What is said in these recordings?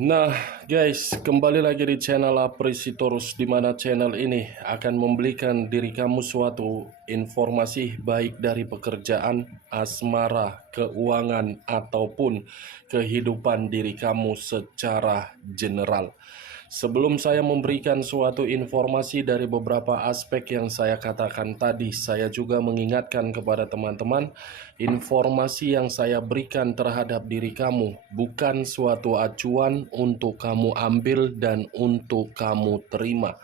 Nah, guys, kembali lagi di channel Apresitorus, di mana channel ini akan memberikan diri kamu suatu informasi baik dari pekerjaan, asmara, keuangan, ataupun kehidupan diri kamu secara general. Sebelum saya memberikan suatu informasi dari beberapa aspek yang saya katakan tadi, saya juga mengingatkan kepada teman-teman, informasi yang saya berikan terhadap diri kamu bukan suatu acuan untuk kamu ambil dan untuk kamu terima.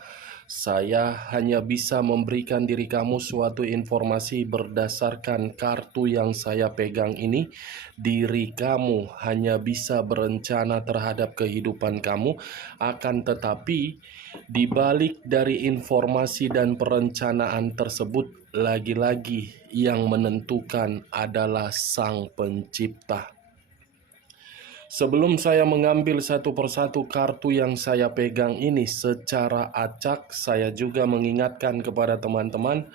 Saya hanya bisa memberikan diri kamu suatu informasi berdasarkan kartu yang saya pegang ini. Diri kamu hanya bisa berencana terhadap kehidupan kamu, akan tetapi di balik dari informasi dan perencanaan tersebut, lagi-lagi yang menentukan adalah Sang Pencipta. Sebelum saya mengambil satu persatu kartu yang saya pegang ini secara acak, saya juga mengingatkan kepada teman-teman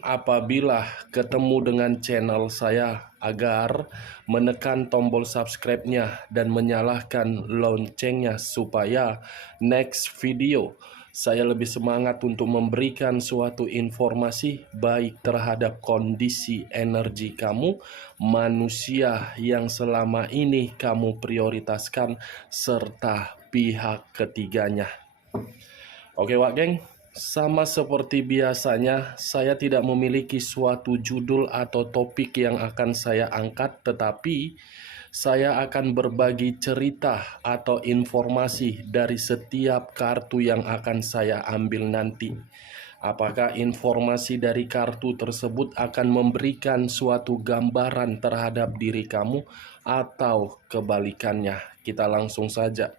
apabila ketemu dengan channel saya agar menekan tombol subscribe-nya dan menyalakan loncengnya supaya next video saya lebih semangat untuk memberikan suatu informasi baik terhadap kondisi energi kamu, manusia yang selama ini kamu prioritaskan, serta pihak ketiganya. Oke Wak Geng, sama seperti biasanya, saya tidak memiliki suatu judul atau topik yang akan saya angkat, tetapi saya akan berbagi cerita atau informasi dari setiap kartu yang akan saya ambil nanti. Apakah informasi dari kartu tersebut akan memberikan suatu gambaran terhadap diri kamu atau kebalikannya? Kita langsung saja.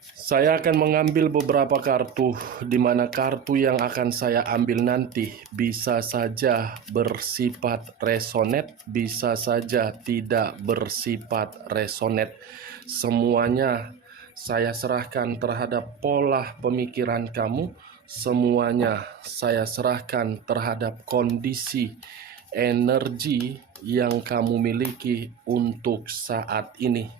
Saya akan mengambil beberapa kartu, di mana kartu yang akan saya ambil nanti bisa saja bersifat resonate, bisa saja tidak bersifat resonate. Semuanya saya serahkan terhadap pola pemikiran kamu, semuanya saya serahkan terhadap kondisi energi yang kamu miliki untuk saat ini.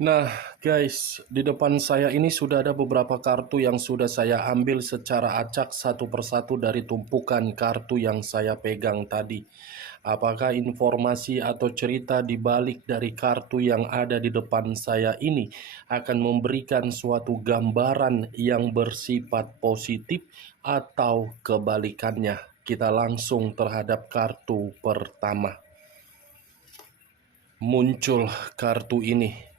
Nah guys, di depan saya ini sudah ada beberapa kartu yang sudah saya ambil secara acak satu persatu dari tumpukan kartu yang saya pegang tadi. Apakah informasi atau cerita di balik dari kartu yang ada di depan saya ini akan memberikan suatu gambaran yang bersifat positif atau kebalikannya? Kita langsung terhadap kartu pertama. Muncul kartu ini.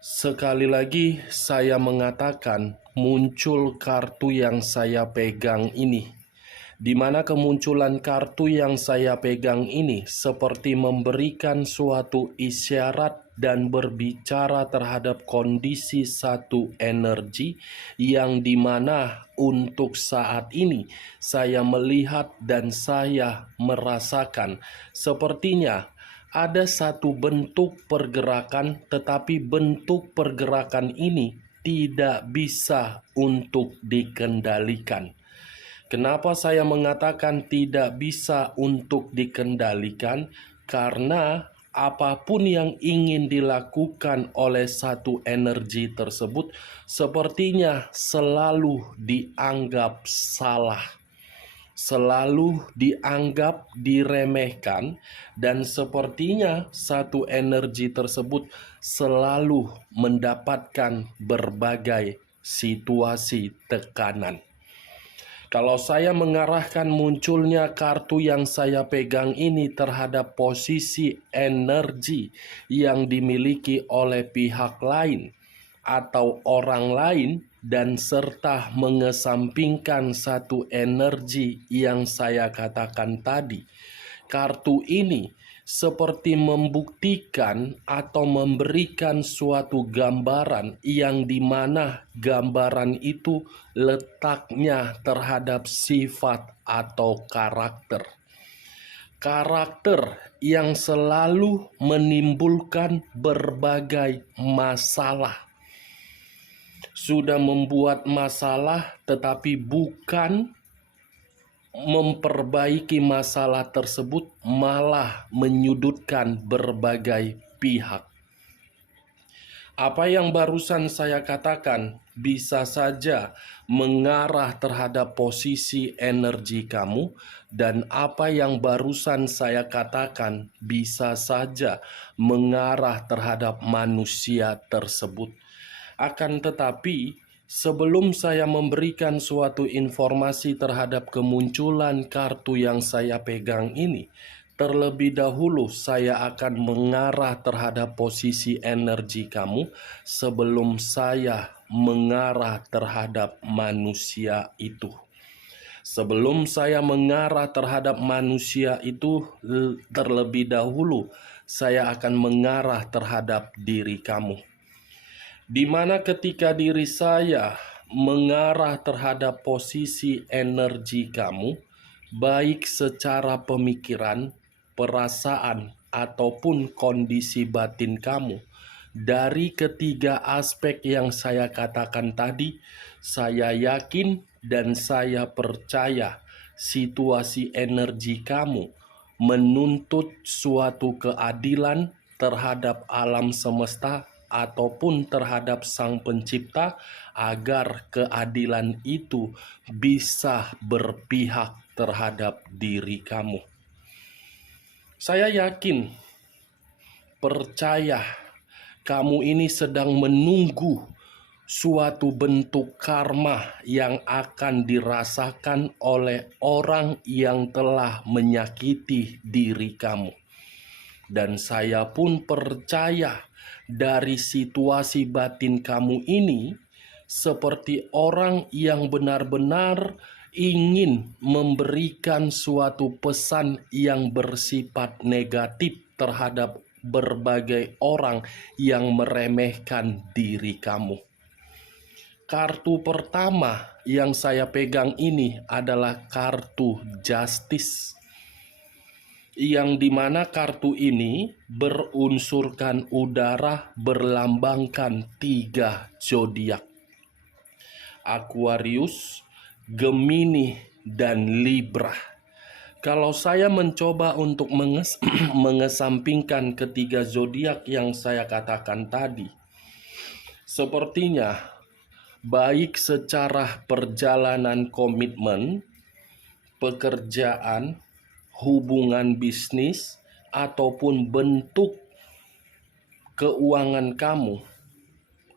Sekali lagi saya mengatakan muncul kartu yang saya pegang ini, di mana kemunculan kartu yang saya pegang ini seperti memberikan suatu isyarat dan berbicara terhadap kondisi satu energi yang dimana untuk saat ini saya melihat dan saya merasakan sepertinya ada satu bentuk pergerakan, tetapi bentuk pergerakan ini tidak bisa untuk dikendalikan. Kenapa saya mengatakan tidak bisa untuk dikendalikan? Karena apapun yang ingin dilakukan oleh satu energi tersebut sepertinya selalu dianggap salah, selalu dianggap diremehkan, dan sepertinya satu energi tersebut selalu mendapatkan berbagai situasi tekanan. Kalau saya mengarahkan munculnya kartu yang saya pegang ini terhadap posisi energi yang dimiliki oleh pihak lain atau orang lain, dan serta mengesampingkan satu energi yang saya katakan tadi, kartu ini seperti membuktikan atau memberikan suatu gambaran yang dimana gambaran itu letaknya terhadap sifat atau karakter. Karakter yang selalu menimbulkan berbagai masalah. Sudah membuat masalah tetapi bukan memperbaiki masalah tersebut, malah menyudutkan berbagai pihak. Apa yang barusan saya katakan bisa saja mengarah terhadap posisi energi kamu, dan apa yang barusan saya katakan bisa saja mengarah terhadap manusia tersebut. Akan tetapi, sebelum saya memberikan suatu informasi terhadap kemunculan kartu yang saya pegang ini, terlebih dahulu saya akan mengarah terhadap posisi energi kamu sebelum saya mengarah terhadap manusia itu. Sebelum saya mengarah terhadap manusia itu, terlebih dahulu saya akan mengarah terhadap diri kamu. Di mana ketika diri saya mengarah terhadap posisi energi kamu, baik secara pemikiran, perasaan, ataupun kondisi batin kamu, dari ketiga aspek yang saya katakan tadi, saya yakin dan saya percaya situasi energi kamu menuntut suatu keadilan terhadap alam semesta ataupun terhadap Sang Pencipta, agar keadilan itu bisa berpihak terhadap diri kamu. Saya yakin, percaya, kamu ini sedang menunggu suatu bentuk karma yang akan dirasakan oleh orang yang telah menyakiti diri kamu. Dan saya pun percaya dari situasi batin kamu ini seperti orang yang benar-benar ingin memberikan suatu pesan yang bersifat negatif terhadap berbagai orang yang meremehkan diri kamu. Kartu pertama yang saya pegang ini adalah kartu Justice, yang dimana kartu ini berunsurkan udara, berlambangkan 3 zodiak: Aquarius, Gemini, dan Libra. Kalau saya mencoba untuk mengesampingkan ketiga zodiak yang saya katakan tadi, sepertinya baik secara perjalanan komitmen, pekerjaan, hubungan bisnis, ataupun bentuk keuangan kamu,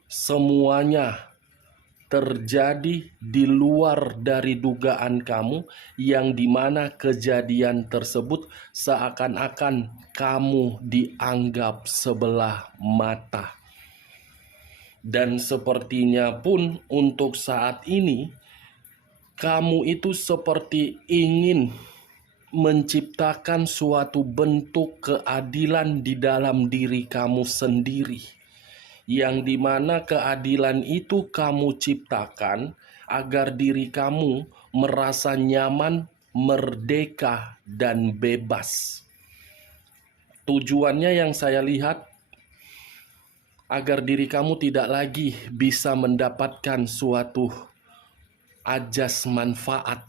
semuanya terjadi di luar dari dugaan kamu, yang dimana kejadian tersebut seakan-akan kamu dianggap sebelah mata. Dan sepertinya pun untuk saat ini, kamu itu seperti ingin menciptakan suatu bentuk keadilan di dalam diri kamu sendiri, yang dimana keadilan itu kamu ciptakan agar diri kamu merasa nyaman, merdeka, dan bebas. Tujuannya yang saya lihat, agar diri kamu tidak lagi bisa mendapatkan suatu ajas manfaat.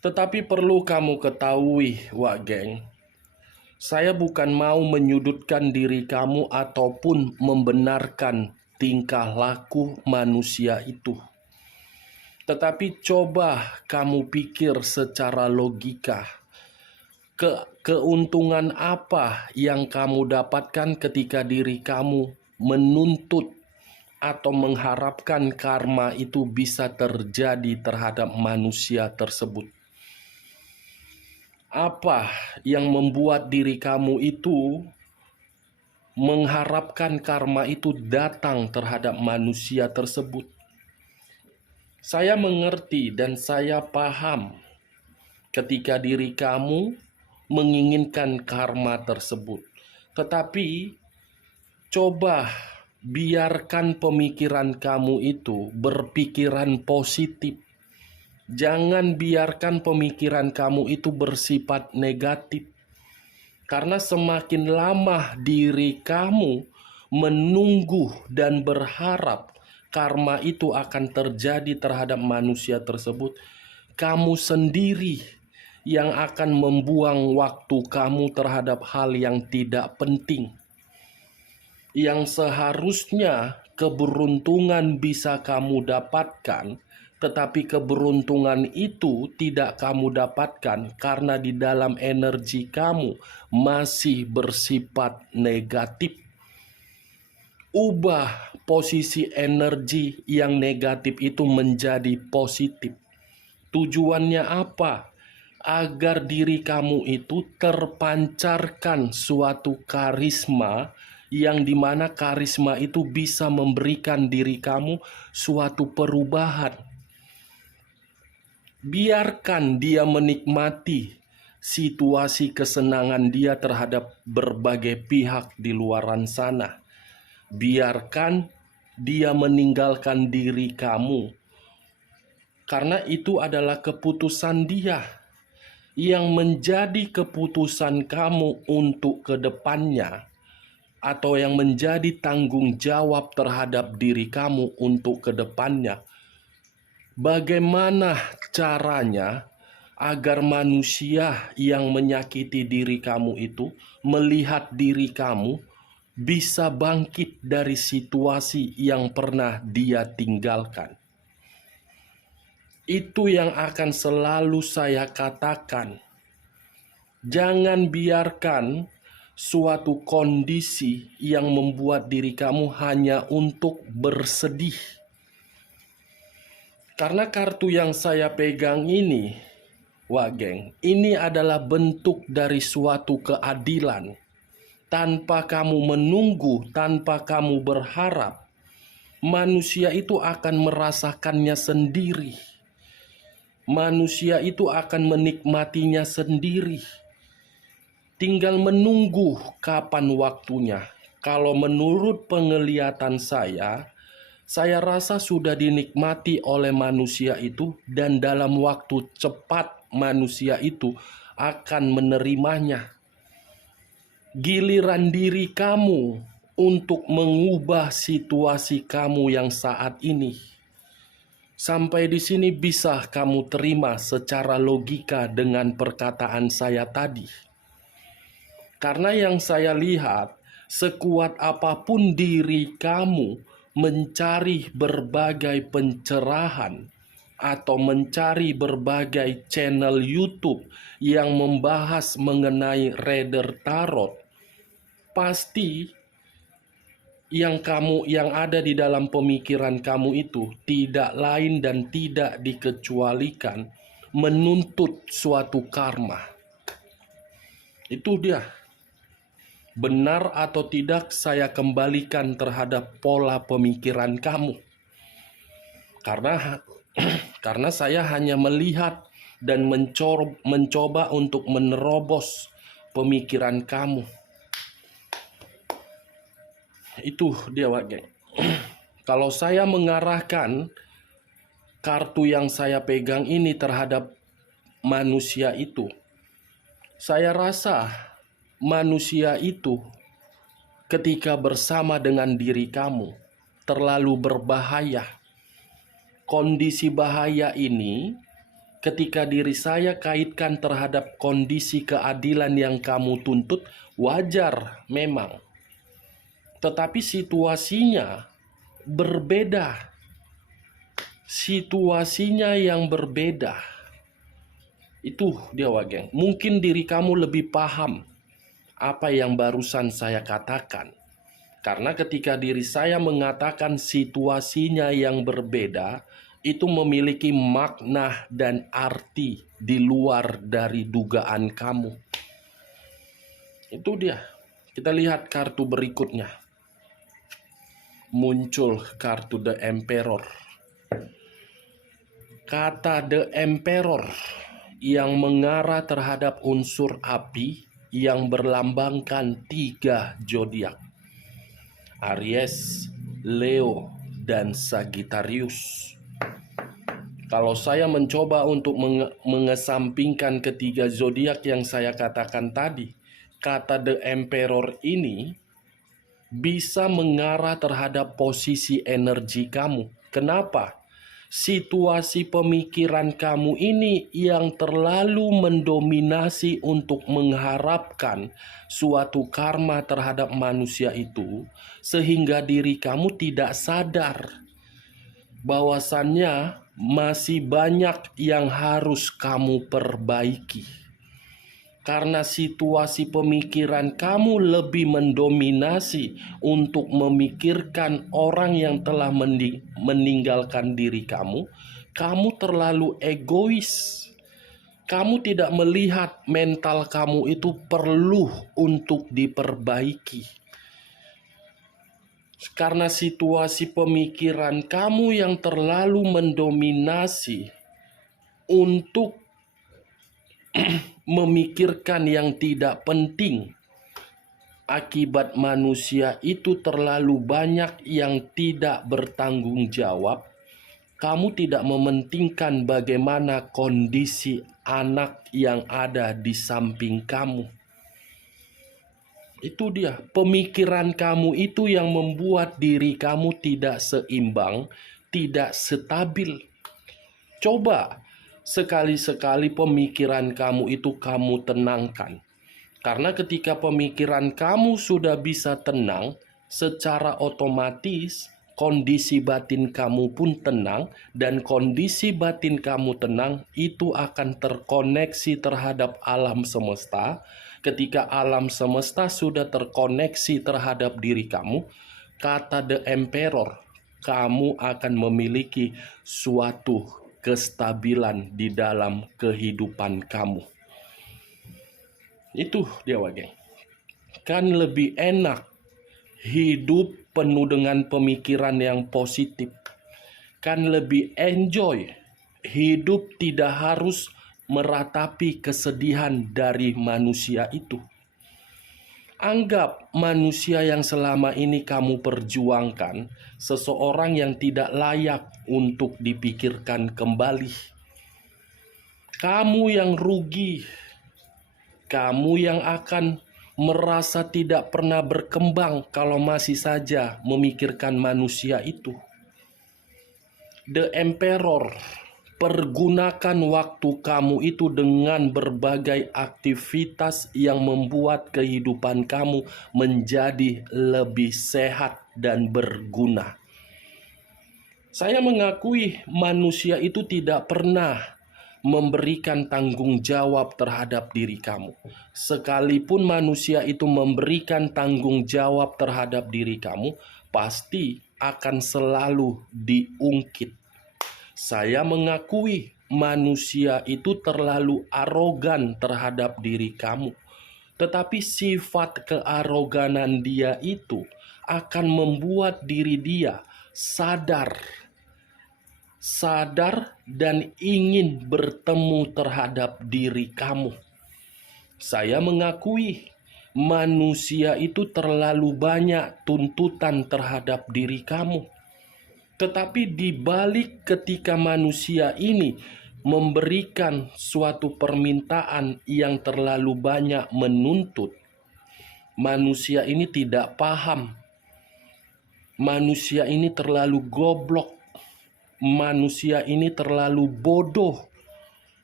Tetapi perlu kamu ketahui, Wak Geng, saya bukan mau menyudutkan diri kamu ataupun membenarkan tingkah laku manusia itu. Tetapi coba kamu pikir secara logika, keuntungan apa yang kamu dapatkan ketika diri kamu menuntut atau mengharapkan karma itu bisa terjadi terhadap manusia tersebut? Apa yang membuat diri kamu itu mengharapkan karma itu datang terhadap manusia tersebut? Saya mengerti dan saya paham ketika diri kamu menginginkan karma tersebut. Tetapi coba biarkan pemikiran kamu itu berpikiran positif. Jangan biarkan pemikiran kamu itu bersifat negatif. Karena semakin lama diri kamu menunggu dan berharap karma itu akan terjadi terhadap manusia tersebut, kamu sendiri yang akan membuang waktu kamu terhadap hal yang tidak penting. Yang seharusnya keberuntungan bisa kamu dapatkan, tetapi keberuntungan itu tidak kamu dapatkan karena di dalam energi kamu masih bersifat negatif. Ubah posisi energi yang negatif itu menjadi positif. Tujuannya apa? Agar diri kamu itu terpancarkan suatu karisma yang dimana karisma itu bisa memberikan diri kamu suatu perubahan. Biarkan dia menikmati situasi kesenangan dia terhadap berbagai pihak di luaran sana. Biarkan dia meninggalkan diri kamu, karena itu adalah keputusan dia. Yang menjadi keputusan kamu untuk kedepannya, atau yang menjadi tanggung jawab terhadap diri kamu untuk kedepannya, bagaimana caranya agar manusia yang menyakiti diri kamu itu melihat diri kamu bisa bangkit dari situasi yang pernah dia tinggalkan. Itu yang akan selalu saya katakan. Jangan biarkan suatu kondisi yang membuat diri kamu hanya untuk bersedih. Karena kartu yang saya pegang ini, Wak Geng, ini adalah bentuk dari suatu keadilan. Tanpa kamu menunggu, tanpa kamu berharap, manusia itu akan merasakannya sendiri. Manusia itu akan menikmatinya sendiri. Tinggal menunggu kapan waktunya. Kalau menurut penglihatan saya rasa sudah dinikmati oleh manusia itu, dan dalam waktu cepat manusia itu akan menerimanya. Giliran diri kamu untuk mengubah situasi kamu yang saat ini. Sampai di sini bisa kamu terima secara logika dengan perkataan saya tadi. Karena yang saya lihat, sekuat apapun diri kamu mencari berbagai pencerahan atau mencari berbagai channel YouTube yang membahas mengenai Rider Tarot, pasti yang ada di dalam pemikiran kamu itu tidak lain dan tidak dikecualikan menuntut suatu karma. Itu dia. Benar atau tidak, saya kembalikan terhadap pola pemikiran kamu. Karena saya hanya melihat dan mencoba untuk menerobos pemikiran kamu. Itu dia, Wak Geng. Kalau saya mengarahkan kartu yang saya pegang ini terhadap manusia itu, saya rasa manusia itu ketika bersama dengan diri kamu terlalu berbahaya. Kondisi bahaya ini ketika diri saya kaitkan terhadap kondisi keadilan yang kamu tuntut, wajar memang. Tetapi situasinya berbeda. Situasinya yang berbeda. Itu dia, Wak Geng. Mungkin diri kamu lebih paham apa yang barusan saya katakan. Karena ketika diri saya mengatakan situasinya yang berbeda, itu memiliki makna dan arti di luar dari dugaan kamu. Itu dia. Kita lihat kartu berikutnya. Muncul kartu The Emperor. Kata The Emperor yang mengarah terhadap unsur api yang berlambangkan 3 zodiak: Aries, Leo, dan Sagittarius. Kalau saya mencoba untuk mengesampingkan ketiga zodiak yang saya katakan tadi, kata The Emperor ini bisa mengarah terhadap posisi energi kamu. Kenapa? Situasi pemikiran kamu ini yang terlalu mendominasi untuk mengharapkan suatu karma terhadap manusia itu, sehingga diri kamu tidak sadar bahwasannya masih banyak yang harus kamu perbaiki. Karena situasi pemikiran kamu lebih mendominasi untuk memikirkan orang yang telah meninggalkan diri kamu, kamu terlalu egois. Kamu tidak melihat mental kamu itu perlu untuk diperbaiki. Karena situasi pemikiran kamu yang terlalu mendominasi untuk memikirkan yang tidak penting. Akibat manusia itu terlalu banyak yang tidak bertanggung jawab. Kamu tidak mementingkan bagaimana kondisi anak yang ada di samping kamu. Itu dia, pemikiran kamu itu yang membuat diri kamu tidak seimbang, tidak stabil. Coba sekali-sekali pemikiran kamu itu kamu tenangkan. Karena ketika pemikiran kamu sudah bisa tenang, secara otomatis kondisi batin kamu pun tenang, dan kondisi batin kamu tenang itu akan terkoneksi terhadap alam semesta. Ketika alam semesta sudah terkoneksi terhadap diri kamu, kata The Emperor, kamu akan memiliki suatu kestabilan di dalam kehidupan kamu. Itu dia, geng. Kan lebih enak hidup penuh dengan pemikiran yang positif. Kan lebih enjoy hidup, tidak harus meratapi kesedihan dari manusia itu. Anggap manusia yang selama ini kamu perjuangkan seseorang yang tidak layak untuk dipikirkan kembali. Kamu yang rugi, kamu yang akan merasa tidak pernah berkembang kalau masih saja memikirkan manusia itu. The Emperor, pergunakan waktu kamu itu dengan berbagai aktivitas yang membuat kehidupan kamu menjadi lebih sehat dan berguna. Saya mengakui manusia itu tidak pernah memberikan tanggung jawab terhadap diri kamu. Sekalipun manusia itu memberikan tanggung jawab terhadap diri kamu, pasti akan selalu diungkit. Saya mengakui manusia itu terlalu arogan terhadap diri kamu. Tetapi sifat kearoganan dia itu akan membuat diri dia sadar dan ingin bertemu terhadap diri kamu. Saya mengakui manusia itu terlalu banyak tuntutan terhadap diri kamu. Tetapi di balik ketika manusia ini memberikan suatu permintaan yang terlalu banyak menuntut, manusia ini tidak paham. Manusia ini terlalu goblok. Manusia ini terlalu bodoh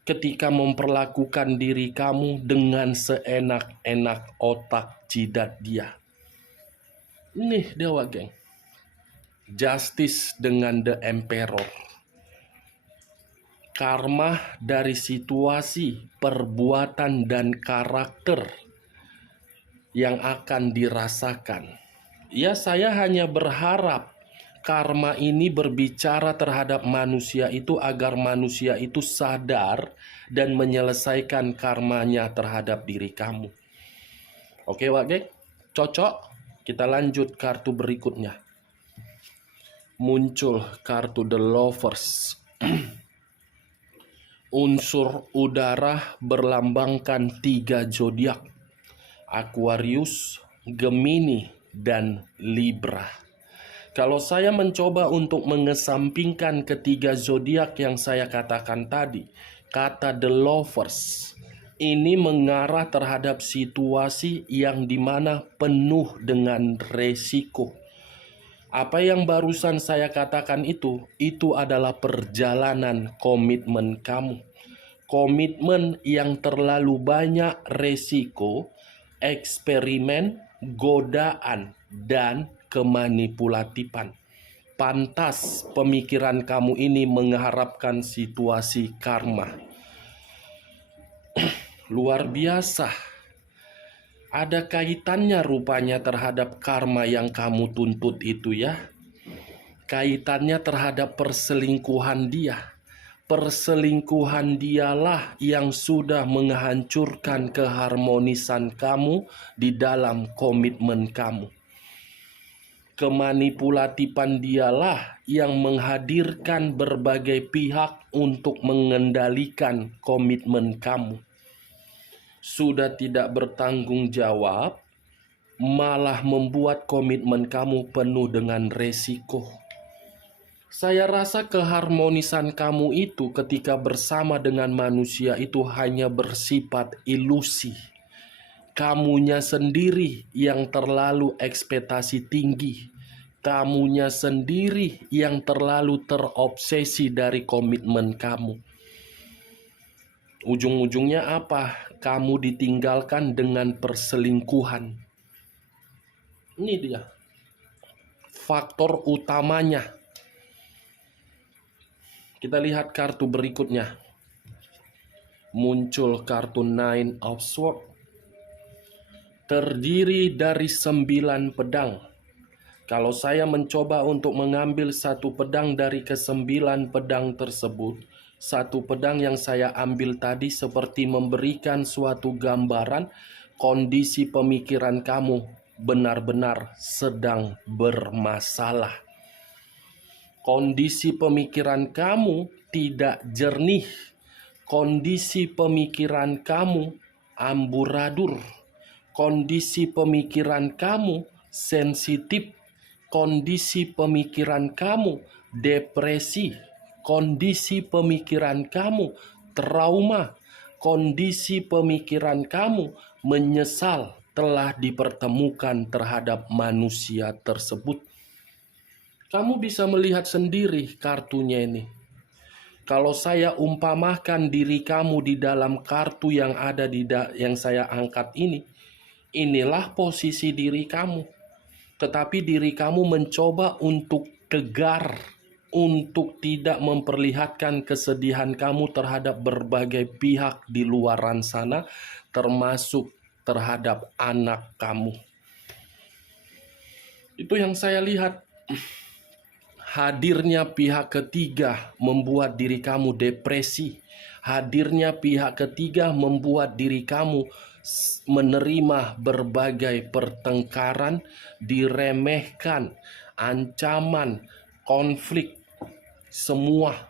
ketika memperlakukan diri kamu dengan seenak-enak otak jidat dia. Nih dewa, geng. Justice dengan The Emperor. Karma dari situasi, perbuatan, dan karakter yang akan dirasakan. Ya, saya hanya berharap karma ini berbicara terhadap manusia itu agar manusia itu sadar dan menyelesaikan karmanya terhadap diri kamu. Oke, Wak, cocok? Kita lanjut kartu berikutnya. Muncul kartu The Lovers. Unsur udara berlambangkan 3 zodiak: Aquarius, Gemini, dan Libra. Kalau saya mencoba untuk mengesampingkan ketiga zodiak yang saya katakan tadi, kata The Lovers ini mengarah terhadap situasi yang dimana penuh dengan resiko. Apa yang barusan saya katakan itu adalah perjalanan komitmen kamu. Komitmen yang terlalu banyak resiko, eksperimen, godaan, dan kemanipulatifan. Pantas pemikiran kamu ini mengharapkan situasi karma. Luar biasa. Ada kaitannya rupanya terhadap karma yang kamu tuntut itu ya. Kaitannya terhadap perselingkuhan dia. Perselingkuhan dialah yang sudah menghancurkan keharmonisan kamu di dalam komitmen kamu. Kemanipulatifan dialah yang menghadirkan berbagai pihak untuk mengendalikan komitmen kamu. Sudah tidak bertanggung jawab, malah membuat komitmen kamu penuh dengan resiko. Saya rasa keharmonisan kamu itu ketika bersama dengan manusia itu hanya bersifat ilusi. Kamunya sendiri yang terlalu ekspektasi tinggi. Kamunya sendiri yang terlalu terobsesi dari komitmen kamu. Ujung-ujungnya apa? Kamu ditinggalkan dengan perselingkuhan. Ini dia faktor utamanya. Kita lihat kartu berikutnya. Muncul kartu Nine of Swords. Terdiri dari 9 pedang. Kalau saya mencoba untuk mengambil satu pedang dari ke-9 pedang tersebut, satu pedang yang saya ambil tadi seperti memberikan suatu gambaran kondisi pemikiran kamu benar-benar sedang bermasalah. Kondisi pemikiran kamu tidak jernih. Kondisi pemikiran kamu amburadul. Kondisi pemikiran kamu sensitif. Kondisi pemikiran kamu depresi. Kondisi pemikiran kamu trauma. Kondisi pemikiran kamu menyesal telah dipertemukan terhadap manusia tersebut. Kamu bisa melihat sendiri kartunya ini. Kalau saya umpamakan diri kamu di dalam kartu yang ada yang saya angkat ini, inilah posisi diri kamu. Tetapi diri kamu mencoba untuk tegar, untuk tidak memperlihatkan kesedihan kamu terhadap berbagai pihak di luaran sana, termasuk terhadap anak kamu. Itu yang saya lihat. Hadirnya pihak ketiga membuat diri kamu depresi. Hadirnya pihak ketiga membuat diri kamu menerima berbagai pertengkaran, diremehkan, ancaman, konflik, semua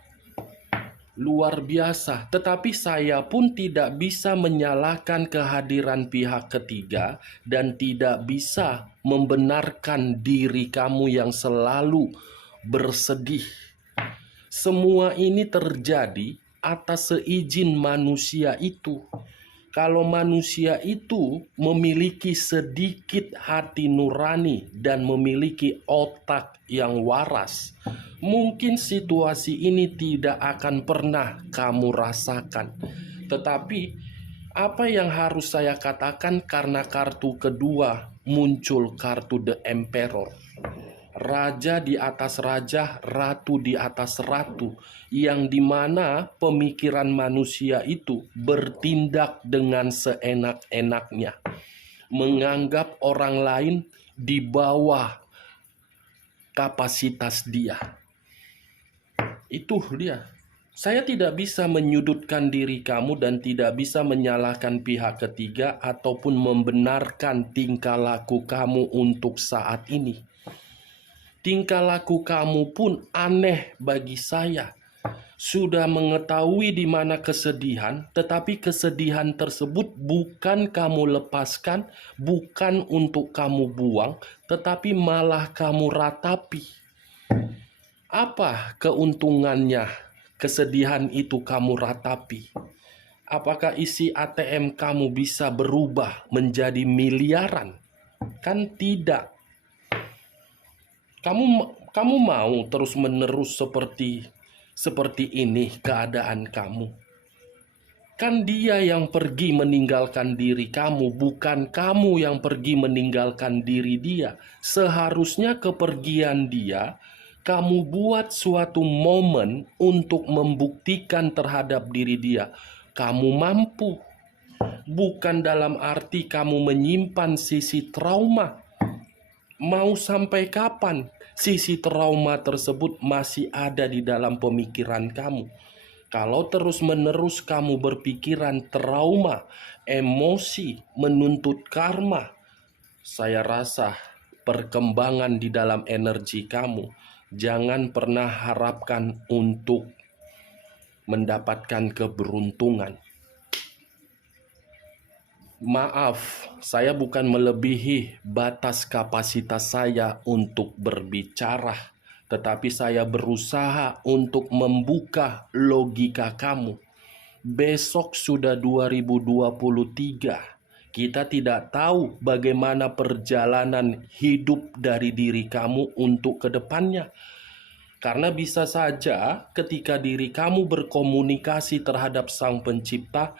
luar biasa. Tetapi saya pun tidak bisa menyalahkan kehadiran pihak ketiga dan tidak bisa membenarkan diri kamu yang selalu bersedih. Semua ini terjadi atas seizin manusia itu. Kalau manusia itu memiliki sedikit hati nurani dan memiliki otak yang waras, mungkin situasi ini tidak akan pernah kamu rasakan. Tetapi apa yang harus saya katakan, karena kartu kedua muncul kartu The Emperor. Raja di atas raja, ratu di atas ratu, yang dimana pemikiran manusia itu bertindak dengan seenak-enaknya, menganggap orang lain di bawah kapasitas dia. Itu dia. Saya tidak bisa menyudutkan diri kamu dan tidak bisa menyalahkan pihak ketiga ataupun membenarkan tingkah laku kamu untuk saat ini. Tingkah laku kamu pun aneh bagi saya. sudah mengetahui di mana kesedihan, tetapi kesedihan tersebut bukan kamu lepaskan, bukan untuk kamu buang, tetapi malah kamu ratapi. Apa keuntungannya kesedihan itu kamu ratapi? Apakah isi ATM kamu bisa berubah menjadi miliaran? Kan tidak. Kamu mau terus-menerus seperti ini keadaan kamu. Kan dia yang pergi meninggalkan diri kamu, bukan kamu yang pergi meninggalkan diri dia. Seharusnya kepergian dia, kamu buat suatu momen untuk membuktikan terhadap diri dia. Kamu mampu. Bukan dalam arti kamu menyimpan sisi trauma. Mau sampai kapan sisi trauma tersebut masih ada di dalam pemikiran kamu? Kalau terus-menerus kamu berpikiran trauma, emosi, menuntut karma, saya rasa perkembangan di dalam energi kamu, jangan pernah harapkan untuk mendapatkan keberuntungan. Maaf, saya bukan melebihi batas kapasitas saya untuk berbicara, tetapi saya berusaha untuk membuka logika kamu. Besok sudah 2023. Kita tidak tahu bagaimana perjalanan hidup dari diri kamu untuk kedepannya. Karena bisa saja ketika diri kamu berkomunikasi terhadap Sang Pencipta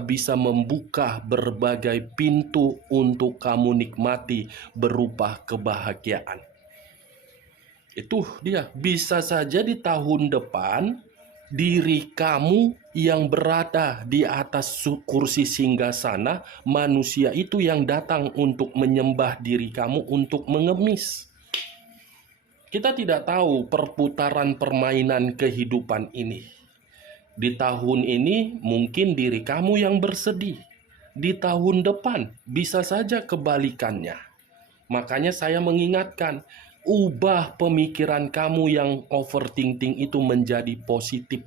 bisa membuka berbagai pintu untuk kamu nikmati berupa kebahagiaan. Itu dia, bisa saja di tahun depan diri kamu yang berada di atas kursi singgasana, manusia itu yang datang untuk menyembah diri kamu, untuk mengemis. Kita tidak tahu perputaran permainan kehidupan ini. Di tahun ini mungkin diri kamu yang bersedih. Di tahun depan bisa saja kebalikannya. Makanya saya mengingatkan, ubah pemikiran kamu yang overthinking itu menjadi positif.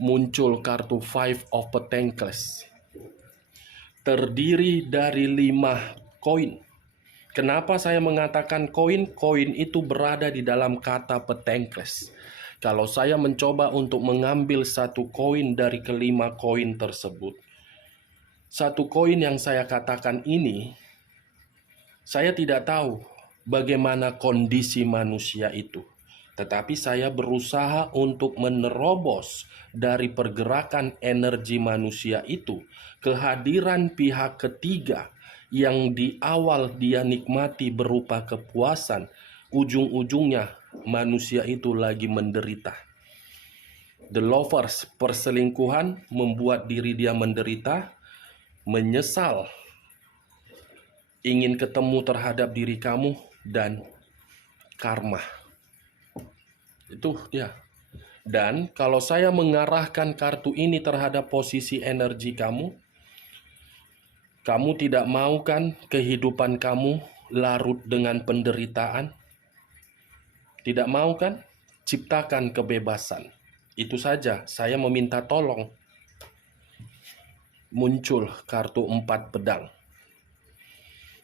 Muncul kartu Five of Pentacles. Terdiri dari 5 koin. Kenapa saya mengatakan koin? Koin itu berada di dalam kata Pentacles. Kalau saya mencoba untuk mengambil satu koin dari kelima koin tersebut, satu koin yang saya katakan ini, saya tidak tahu bagaimana kondisi manusia itu. Tetapi saya berusaha untuk menerobos dari pergerakan energi manusia itu, kehadiran pihak ketiga yang di awal dia nikmati berupa kepuasan, ujung-ujungnya manusia itu lagi menderita. The Lovers, perselingkuhan membuat diri dia menderita, menyesal, ingin ketemu terhadap diri kamu, dan karma. Itu dia. Dan kalau saya mengarahkan kartu ini terhadap posisi energi kamu, kamu tidak mau kan kehidupan kamu larut dengan penderitaan? Tidak mau kan? Ciptakan kebebasan. Itu saja, saya meminta tolong. Muncul kartu 4 pedang.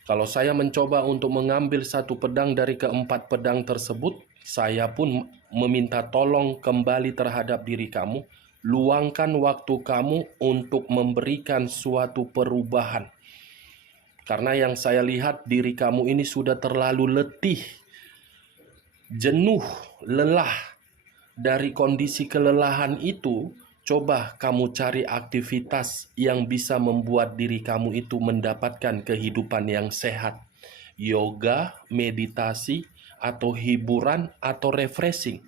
Kalau saya mencoba untuk mengambil satu pedang dari keempat pedang tersebut, saya pun meminta tolong kembali terhadap diri kamu. Luangkan waktu kamu untuk memberikan suatu perubahan. Karena yang saya lihat diri kamu ini sudah terlalu letih, jenuh, lelah. Dari kondisi kelelahan itu, coba kamu cari aktivitas yang bisa membuat diri kamu itu mendapatkan kehidupan yang sehat. Yoga, meditasi, atau hiburan, atau refreshing.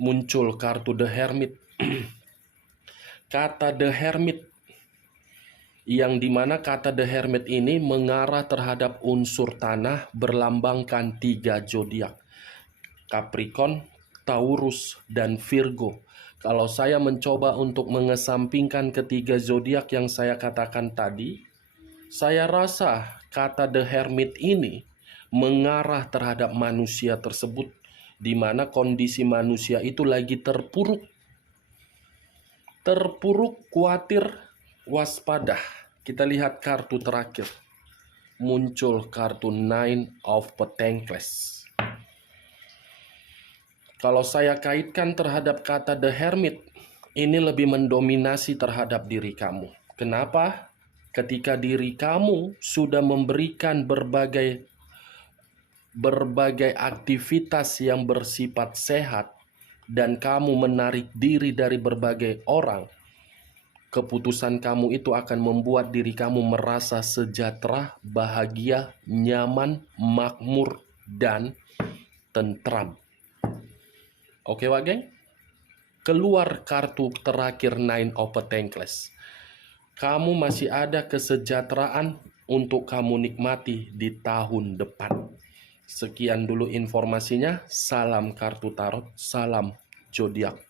Muncul kartu The Hermit. Kata The Hermit, yang dimana kata The Hermit ini mengarah terhadap unsur tanah, berlambangkan 3 zodiak. Capricorn, Taurus, dan Virgo. Kalau saya mencoba untuk mengesampingkan ketiga zodiak yang saya katakan tadi, saya rasa kata The Hermit ini mengarah terhadap manusia tersebut di mana kondisi manusia itu lagi terpuruk, khawatir, waspada. Kita lihat kartu terakhir, muncul kartu Nine of Pentacles. Kalau saya kaitkan terhadap kata The Hermit, ini lebih mendominasi terhadap diri kamu. Kenapa? Ketika diri kamu sudah memberikan berbagai aktivitas yang bersifat sehat dan kamu menarik diri dari berbagai orang, keputusan kamu itu akan membuat diri kamu merasa sejahtera, bahagia, nyaman, makmur, dan tentram. Oke, Wak geng? Keluar kartu terakhir Nine of Pentacles. Kamu masih ada kesejahteraan untuk kamu nikmati di tahun depan. Sekian dulu informasinya. Salam kartu tarot, salam zodiak.